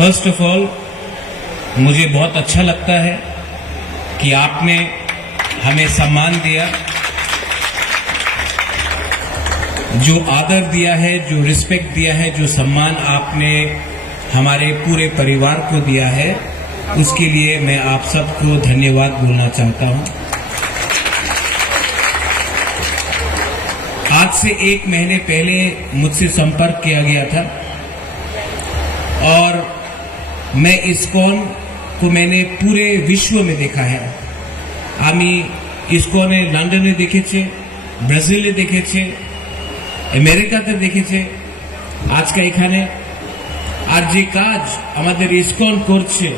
First of all मुझे बहुत अच्छा लगता है कि आपने हमें सम्मान दिया, जो आदर दिया है, जो रिस्पेक्ट दिया है, जो सम्मान आपने हमारे पूरे परिवार को दिया है, उसके लिए मैं आप सबको धन्यवाद बोलना चाहता हूं। आज से 1 महीने पहले मुझसे संपर्क किया गया था और मैं इस्कॉन को मैंने पूरे विश्व में देखा है। आमी इस्कॉने लंडने देखेছে, ব্রাজিলে দেখেছে, আমেরিকাতে দেখেছে, আজকে এখানে। আর যে কাজ আমাদের ইস্কॉन করছে,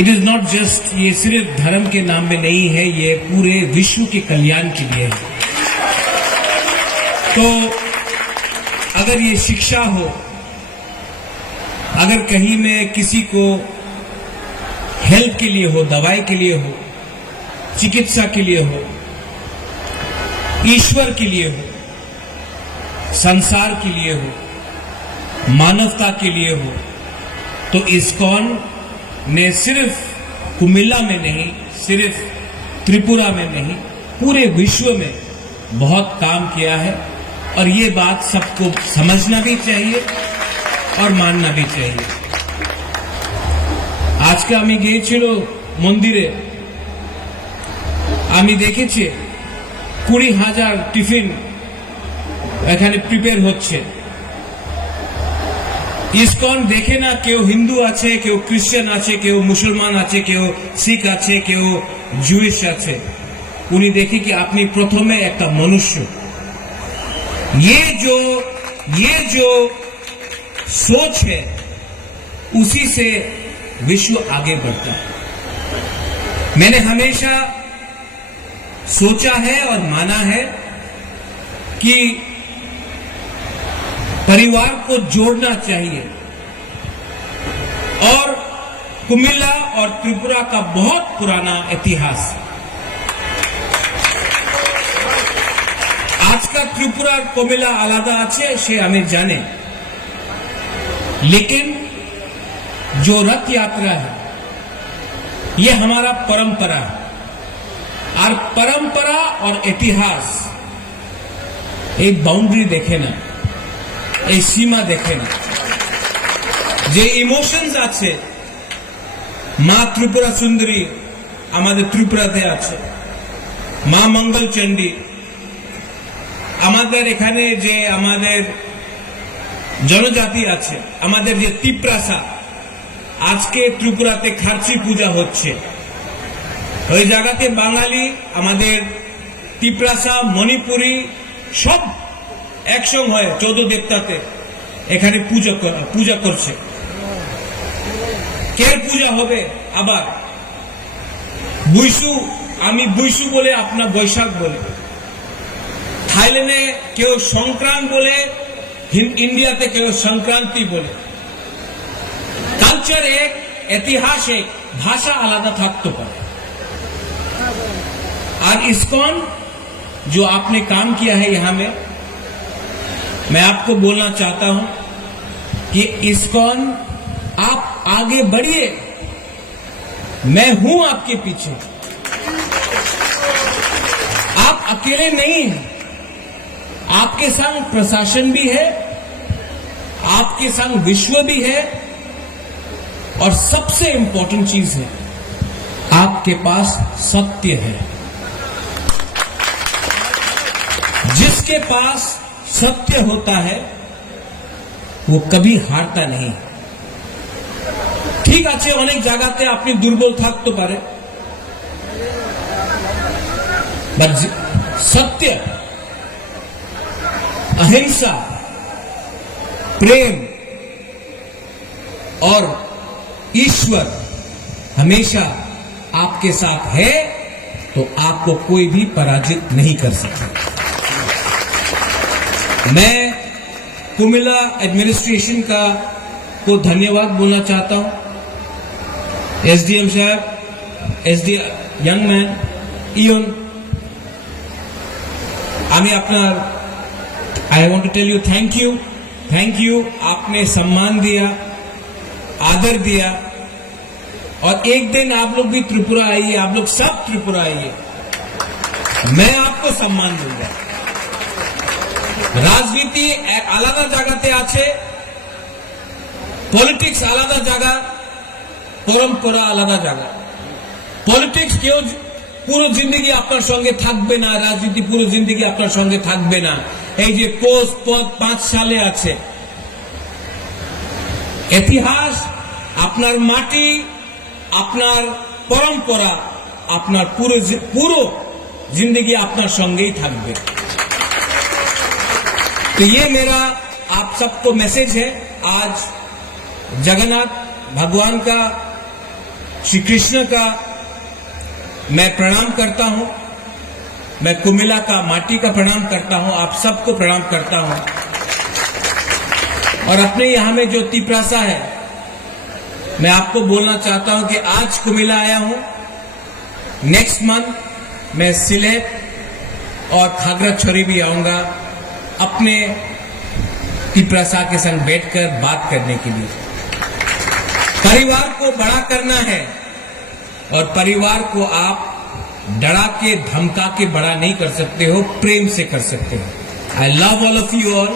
इट इज नॉट जस्ट, ये सिर्फ धर्म के नाम में नहीं है, ये पूरे विश्व के कल्याण के लिए है। तो अगर ये शिक्षा हो, अगर कहीं में किसी को हेल्प के लिए हो, दवाई के लिए हो, चिकित्सा के लिए हो, ईश्वर के लिए हो, संसार के लिए हो, मानवता के लिए हो, तो इस्कॉन ने सिर्फ कुमिल्ला में नहीं, सिर्फ त्रिपुरा में नहीं, पूरे विश्व में बहुत काम किया है। और ये बात सबको समझना भी चाहिए और मानना भी चाहिए। आज के आमी গিয়েছিল মন্দিরে, আমি দেখেছি 20,000 টিফিন এখানে প্রিপেয়ার হচ্ছে। ইসকন দেখে না কেউ হিন্দু আছে, কেউ খ্রিস্টান আছে, কেউ মুসলমান আছে, কেউ শিখ আছে, কেউ জুইশ আছে। উনি দেখে কি আপনি প্রথমে একটা মনুষ্য। ये जो सोच है, उसी से विश्व आगे बढ़ता है। मैंने हमेशा सोचा है और माना है कि परिवार को जोड़ना चाहिए, और कुमिल्ला और त्रिपुरा का बहुत पुराना इतिहास। आज का त्रिपुरा और कुमिल्ला आलादा আছে সে আমি জানি, लेकिन जो रथ यात्रा है ये हमारा परंपरा है, और परंपरा और इतिहास एक बाउंड्री देखे ना, এই সীমা দেখে না। যে ইমোশনস আছে, মা ত্রিপুরা সুন্দরী আমাদের ত্রিপুরাতে আছে, মা মঙ্গল চণ্ডী আমাদের এখানে, যে আমাদের জনজাতি আছে, আমাদের যে তিপ্রাসা, আজকে ত্রিপুরাতে খার্চি পূজা হচ্ছে। ওই জায়গাতে বাঙালি, আমাদের তিপ্রাসা, মণিপুরি সব একসঙ্গ হয়ে 14 দেবতাতে এখানে পূজা করছে। কে পূজা হবে আবার বুইসু, আমি বুইসু বলে, আপনার বৈশাখ বলে। থাইল্যান্ডে কেউ সংক্রান্ত বলে, ইন্ডিয়াতে কেউ সংক্রান্তি বলে। কালচার এক, ইতিহাস এক, ভাষা আলাদা থাকতে পারে। और इस्कॉन जो आपने काम किया है यहां में, मैं आपको बोलना चाहता हूं कि इस्कॉन आप आगे बढ़िए, मैं हूं आपके पीछे। आप अकेले नहीं हैं, आपके संग प्रशासन भी है, आपके संग विश्व भी है, और सबसे इंपॉर्टेंट चीज है, आपके पास सत्य है। जिसके पास सत्य होता है वो कभी हारता नहीं। ठीक আছে, অনেক জায়গাতে আপনি দুর্বল থাকতে পারে, বাট सत्य, अहिंसा, प्रेम और ईश्वर हमेशा आपके साथ है, तो आपको कोई भी पराजित नहीं कर सकता। मैं कुमिल्ला एडमिनिस्ट्रेशन को धन्यवाद बोलना चाहता हूं। एसडीएम साहब, एसडी यंग मैन, इयन, আমি আপনার I want to tell you thank you, आपने सम्मान दिया, आदर दिया। और एक दिन आप लोग भी त्रिपुरा आइए, आप लोग सब त्रिपुरा आइए, मैं आपको सम्मान दूंगा। রাজনীতি আলাদা জায়গাতে আছে, পলিটিক্স আলাদা জায়গা, পরম্পরা আলাদা জায়গা। পলিটিক্স কেউ পুরো জিন্দগি আপনার সঙ্গে থাকবে না, রাজনীতি পুরো জিন্দগি আপনার সঙ্গে থাকবে না। এই যে পোস্ট পদ 5 সালে আছে, ইতিহাস, আপনার মাটি, আপনার পরম্পরা, আপনার পুরো जिंदगी আপনার সঙ্গেই থাকবে। तो ये मेरा आप सबको मैसेज है। आज जगन्नाथ भगवान का, श्री कृष्ण का मैं प्रणाम करता हूं, मैं कुमिला का माटी का प्रणाम करता हूं, आप सबको प्रणाम करता हूं। और अपने यहां में जो तिप्रासा है, मैं आपको बोलना चाहता हूं कि आज कुमिला आया हूं, नेक्स्ट मंथ मैं सिलेट और खागराछड़ी भी आऊंगा अपने तिप्रासा के संग बैठकर बात करने के लिए। परिवार को बड़ा करना है और परिवार को आप डरा के धमका के बड़ा नहीं कर सकते हो, प्रेम से कर सकते हो। I love all of you all.